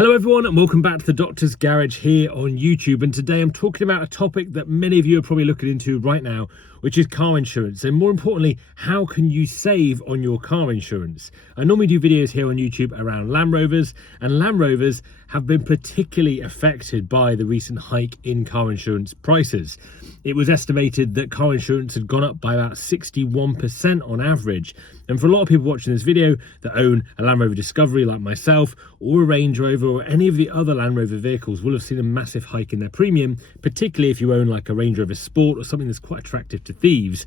Hello everyone and welcome back to the Doctor's Garage here on YouTube, and today I'm talking about a topic that many of you are probably looking into right now, which is car insurance, and more importantly, how can you save on your car insurance? I normally do videos here on YouTube around Land Rovers, and Land Rovers have been particularly affected by the recent hike in car insurance prices. It was estimated that car insurance had gone up by about 61% on average, and for a lot of people watching this video that own a Land Rover Discovery like myself, or a Range Rover, or any of the other Land Rover vehicles, will have seen a massive hike in their premium, particularly if you own like a Range Rover Sport or something that's quite attractive to thieves.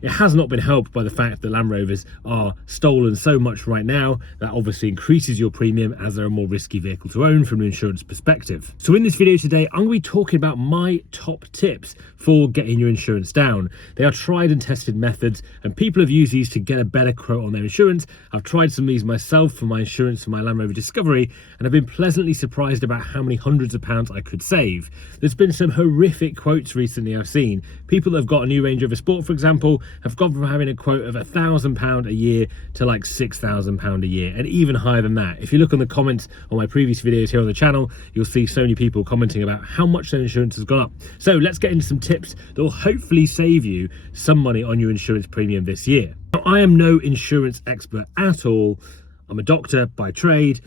It has not been helped by the fact that Land Rovers are stolen so much right now. That obviously increases your premium as they're a more risky vehicle to own from an insurance perspective. So in this video today, I'm going to be talking about my top tips for getting your insurance down. They are tried and tested methods, and people have used these to get a better quote on their insurance. I've tried some of these myself for my insurance for my Land Rover Discovery, and I've been pleasantly surprised about how many hundreds of pounds I could save. There's been some horrific quotes recently I've seen. People that have got a new Range Rover Sport, for example, have gone from having a quote of £1,000 a year to like £6,000 a year, and even higher than that. If you look on the comments on my previous videos here on the channel, you'll see so many people commenting about how much their insurance has gone up. So let's get into some tips that will hopefully save you some money on your insurance premium this year. Now, I am no insurance expert at all. I'm a doctor by trade.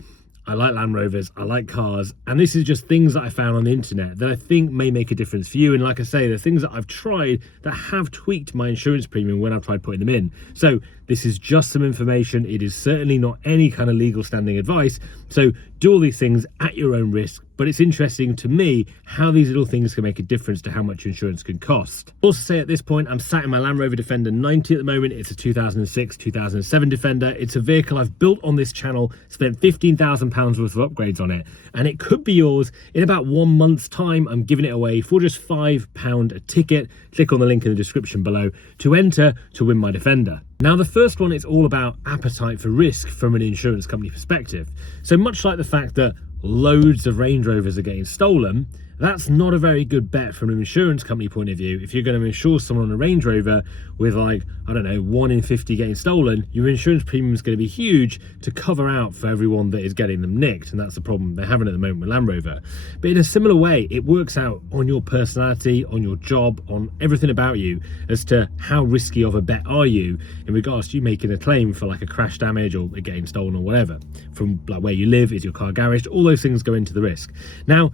I like Land Rovers, I like cars, and this is just things that I found on the internet that I think may make a difference for you. And like I say, the things that I've tried that have tweaked my insurance premium when I've tried putting them in. So this is just some information. It is certainly not any kind of legal standing advice. So do all these things at your own risk, but it's interesting to me how these little things can make a difference to how much insurance can cost. I'll also say at this point, I'm sat in my Land Rover Defender 90 at the moment. It's a 2006, 2007 Defender. It's a vehicle I've built on this channel, spent £15,000 worth of upgrades on it, and it could be yours in about 1 month's time. I'm giving it away for just £5 a ticket. Click on the link in the description below to enter to win my Defender. Now, the first one is all about appetite for risk from an insurance company perspective. So much like the fact that loads of Range Rovers are getting stolen, that's not a very good bet from an insurance company point of view. If you're going to insure someone on a Range Rover with, like, I don't know, 1 in 50 getting stolen, your insurance premium is going to be huge to cover out for everyone that is getting them nicked, and that's the problem they're having at the moment with Land Rover. But in a similar way, it works out on your personality, on your job, on everything about you as to how risky of a bet are you in regards to you making a claim for like a crash damage or getting stolen or whatever. From like where you live, is your car garaged, all those things go into the risk. Now,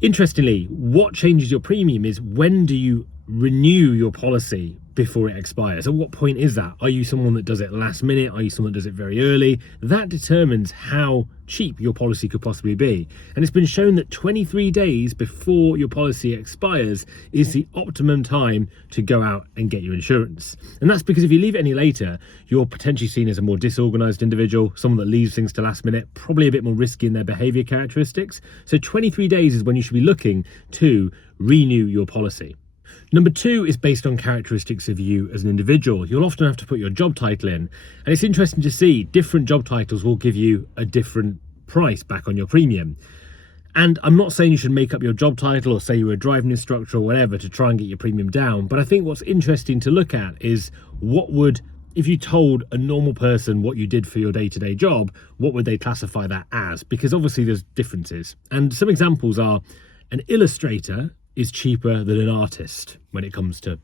interestingly, what changes your premium is when do you renew your policy before it expires. At what point is that? Are you someone that does it last minute? Are you someone that does it very early? That determines how cheap your policy could possibly be. And it's been shown that 23 days before your policy expires is the optimum time to go out and get your insurance. And that's because if you leave it any later, you're potentially seen as a more disorganized individual, someone that leaves things to last minute, probably a bit more risky in their behavior characteristics. So 23 days is when you should be looking to renew your policy. Number 2 is based on characteristics of you as an individual. You'll often have to put your job title in, and it's interesting to see different job titles will give you a different price back on your premium. And I'm not saying you should make up your job title or say you're a driving instructor or whatever to try and get your premium down, but I think what's interesting to look at is if you told a normal person what you did for your day-to-day job, what would they classify that as? Because obviously there's differences. And some examples are an illustrator is cheaper than an artist when it comes to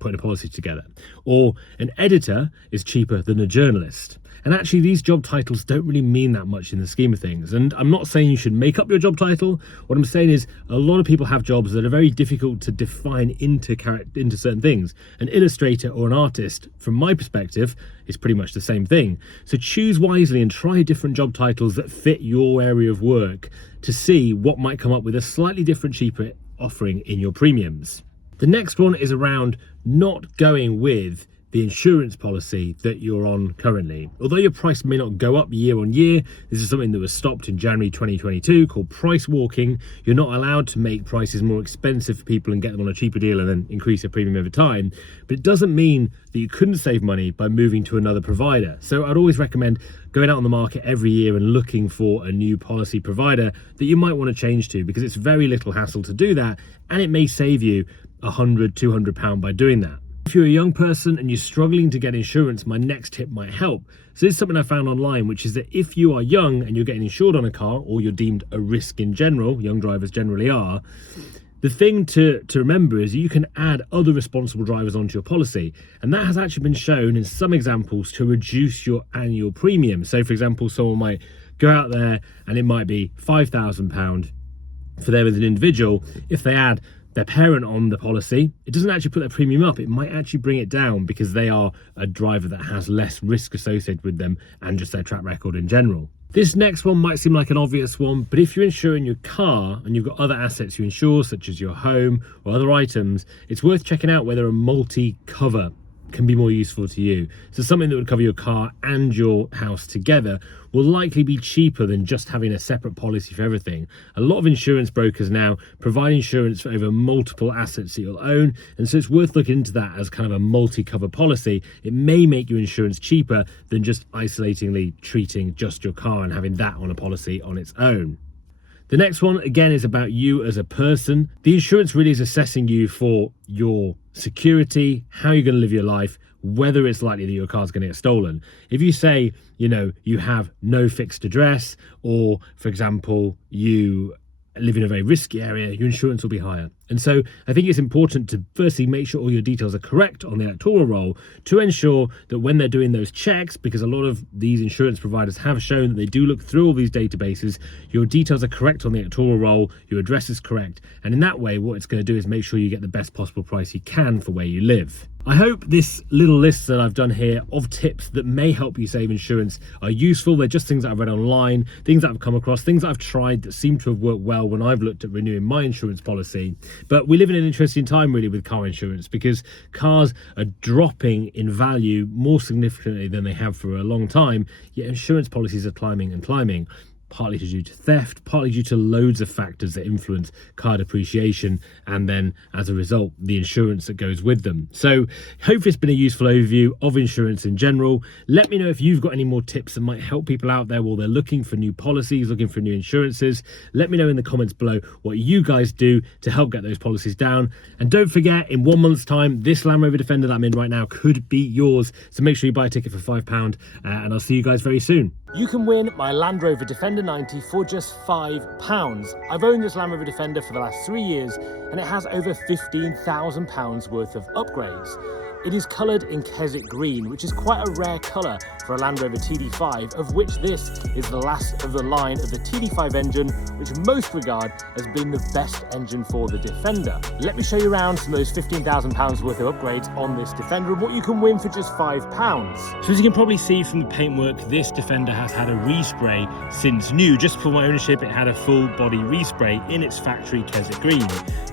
putting a policy together, or an editor is cheaper than a journalist. And actually these job titles don't really mean that much in the scheme of things. And I'm not saying you should make up your job title. What I'm saying is a lot of people have jobs that are very difficult to define into certain things. An illustrator or an artist, from my perspective, is pretty much the same thing. So choose wisely and try different job titles that fit your area of work to see what might come up with a slightly different, cheaper offering in your premiums. The next one is around not going with the insurance policy that you're on currently. Although your price may not go up year on year, this is something that was stopped in January 2022 called price walking. You're not allowed to make prices more expensive for people and get them on a cheaper deal and then increase their premium over time. But it doesn't mean that you couldn't save money by moving to another provider. So I'd always recommend going out on the market every year and looking for a new policy provider that you might want to change to, because it's very little hassle to do that, and it may save you £100, £200 by doing that. If you're a young person and you're struggling to get insurance, my next tip might help. So this is something I found online, which is that if you are young and you're getting insured on a car, or you're deemed a risk in general, young drivers generally are, the thing to remember is you can add other responsible drivers onto your policy. And that has actually been shown in some examples to reduce your annual premium. So for example, someone might go out there and it might be £5,000 for them as an individual. If they add their parent on the policy, it doesn't actually put their premium up. It might actually bring it down because they are a driver that has less risk associated with them and just their track record in general. This next one might seem like an obvious one, but if you're insuring your car and you've got other assets you insure, such as your home or other items, it's worth checking out whether a multi-cover can be more useful to you. So something that would cover your car and your house together will likely be cheaper than just having a separate policy for everything. A lot of insurance brokers now provide insurance for over multiple assets that you'll own, and so it's worth looking into that as kind of a multi-cover policy. It may make your insurance cheaper than just isolatingly treating just your car and having that on a policy on its own. The next one, again, is about you as a person. The insurance really is assessing you for your security, how you're going to live your life, whether it's likely that your car's going to get stolen. If you say, you have no fixed address, or for example, you live in a very risky area, your insurance will be higher. And so I think it's important to firstly make sure all your details are correct on the electoral roll to ensure that when they're doing those checks, because a lot of these insurance providers have shown that they do look through all these databases, your details are correct on the electoral roll, your address is correct, and in that way what it's going to do is make sure you get the best possible price you can for where you live. I hope this little list that I've done here of tips that may help you save insurance are useful. They're just things that I've read online, things that I've come across, things that I've tried that seem to have worked well when I've looked at renewing my insurance policy. But we live in an interesting time really with car insurance, because cars are dropping in value more significantly than they have for a long time, yet insurance policies are climbing and climbing. Partly due to theft, partly due to loads of factors that influence car depreciation, and then as a result the insurance that goes with them. So hopefully it's been a useful overview of insurance in general. Let me know if you've got any more tips that might help people out there while they're looking for new policies, looking for new insurances. Let me know in the comments below what you guys do to help get those policies down. And don't forget, in 1 month's time, this Land Rover Defender that I'm in right now could be yours, so make sure you buy a ticket for £5, and I'll see you guys very soon. You can win my Land Rover Defender 90 for just £5. I've owned this Land Rover Defender for the last 3 years, and it has over £15,000 worth of upgrades. It is coloured in Keswick green, which is quite a rare colour for a Land Rover TD5, of which this is the last of the line of the TD5 engine, which most regard as being the best engine for the Defender. Let me show you around some of those £15,000 worth of upgrades on this Defender and what you can win for just £5. So as you can probably see from the paintwork, this Defender has had a respray since new. Just before my ownership, it had a full body respray in its factory Keswick green.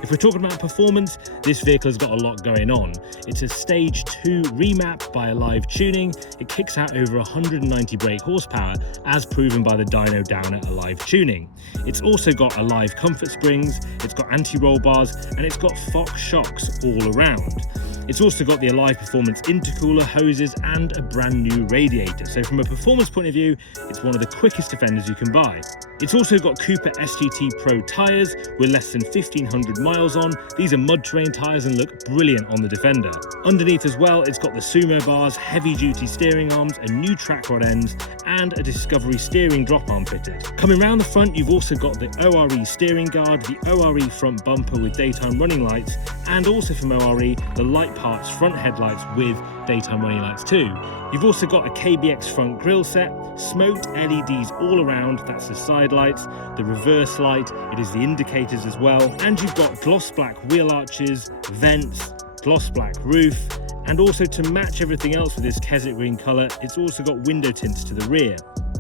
If we're talking about performance, this vehicle has got a lot going on. It's a Stage 2 remap by Alive Tuning. It kicks out over 190 brake horsepower, as proven by the dyno down at Alive Tuning. It's also got Alive comfort springs, it's got anti-roll bars, and it's got Fox shocks all around. It's also got the Alive Performance intercooler hoses and a brand new radiator. So from a performance point of view, it's one of the quickest Defenders you can buy. It's also got Cooper SGT Pro tyres with less than 1,500 miles on. These are mud terrain tyres and look brilliant on the Defender. Underneath as well, it's got the Sumo bars, heavy duty steering arms, a new track rod ends, and a Discovery steering drop arm fitted. Coming round the front, you've also got the ORE steering guard, the ORE front bumper with daytime running lights, and also from ORE, the light parts front headlights with daytime running lights too. You've also got a KBX front grille set, smoked LEDs all around, that's the side lights, the reverse light, it is the indicators as well, and you've got gloss black wheel arches, vents, gloss black roof, and also to match everything else with this Keswick green colour, it's also got window tints to the rear.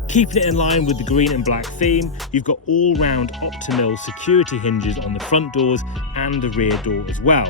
Keeping it in line with the green and black theme, you've got all-round Optimil security hinges on the front doors and the rear door as well.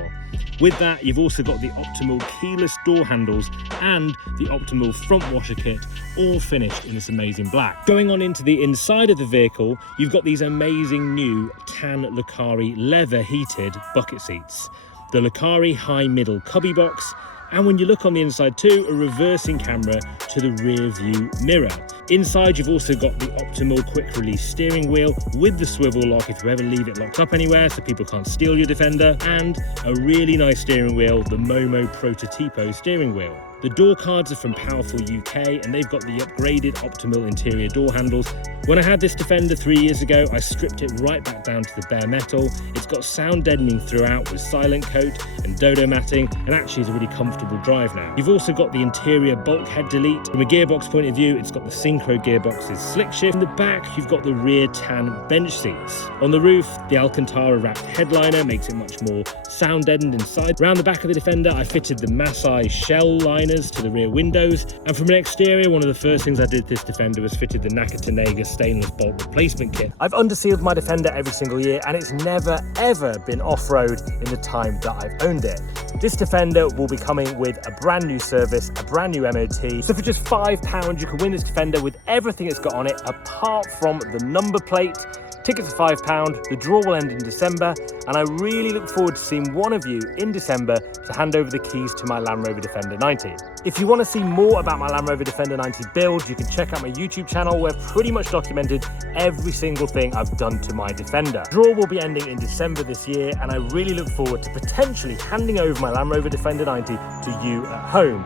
With that, you've also got the Optimil keyless door handles and the Optimil front washer kit, all finished in this amazing black. Going on into the inside of the vehicle, you've got these amazing new tan Lucari leather heated bucket seats. The Lucari high middle cubby box, And when you look on the inside too, a reversing camera to the rear view mirror. Inside, you've also got the optimal quick release steering wheel with the swivel lock if you ever leave it locked up anywhere so people can't steal your Defender, and a really nice steering wheel, the Momo Prototipo steering wheel. The door cards are from Powerful UK and they've got the upgraded optimal interior door handles. When I had this Defender 3 years ago, I stripped it right back down to the bare metal. It's got sound deadening throughout with silent coat and dodo matting, and actually is a really comfortable drive now. You've also got the interior bulkhead delete. From a gearbox point of view, it's got the Synchro gearbox's slick shift. In the back, you've got the rear tan bench seats. On the roof, the Alcantara wrapped headliner makes it much more sound deadened inside. Around the back of the Defender, I fitted the Masai shell liners to the rear windows. And from an exterior, one of the first things I did with this Defender was fitted the Nakatanega stainless bolt replacement kit. I've undersealed my Defender every single year and it's never ever been off-road in the time that I've owned it. This Defender will be coming with a brand new service, a brand new MOT. So for just £5, you can win this Defender with everything it's got on it, apart from the number plate. Tickets are £5, the draw will end in December, and I really look forward to seeing one of you in December to hand over the keys to my Land Rover Defender 90. If you want to see more about my Land Rover Defender 90 build, you can check out my YouTube channel where I've pretty much documented every single thing I've done to my Defender. Draw will be ending in December this year, and I really look forward to potentially handing over my Land Rover Defender 90 to you at home.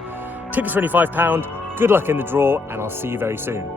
Tickets are £25, good luck in the draw, and I'll see you very soon.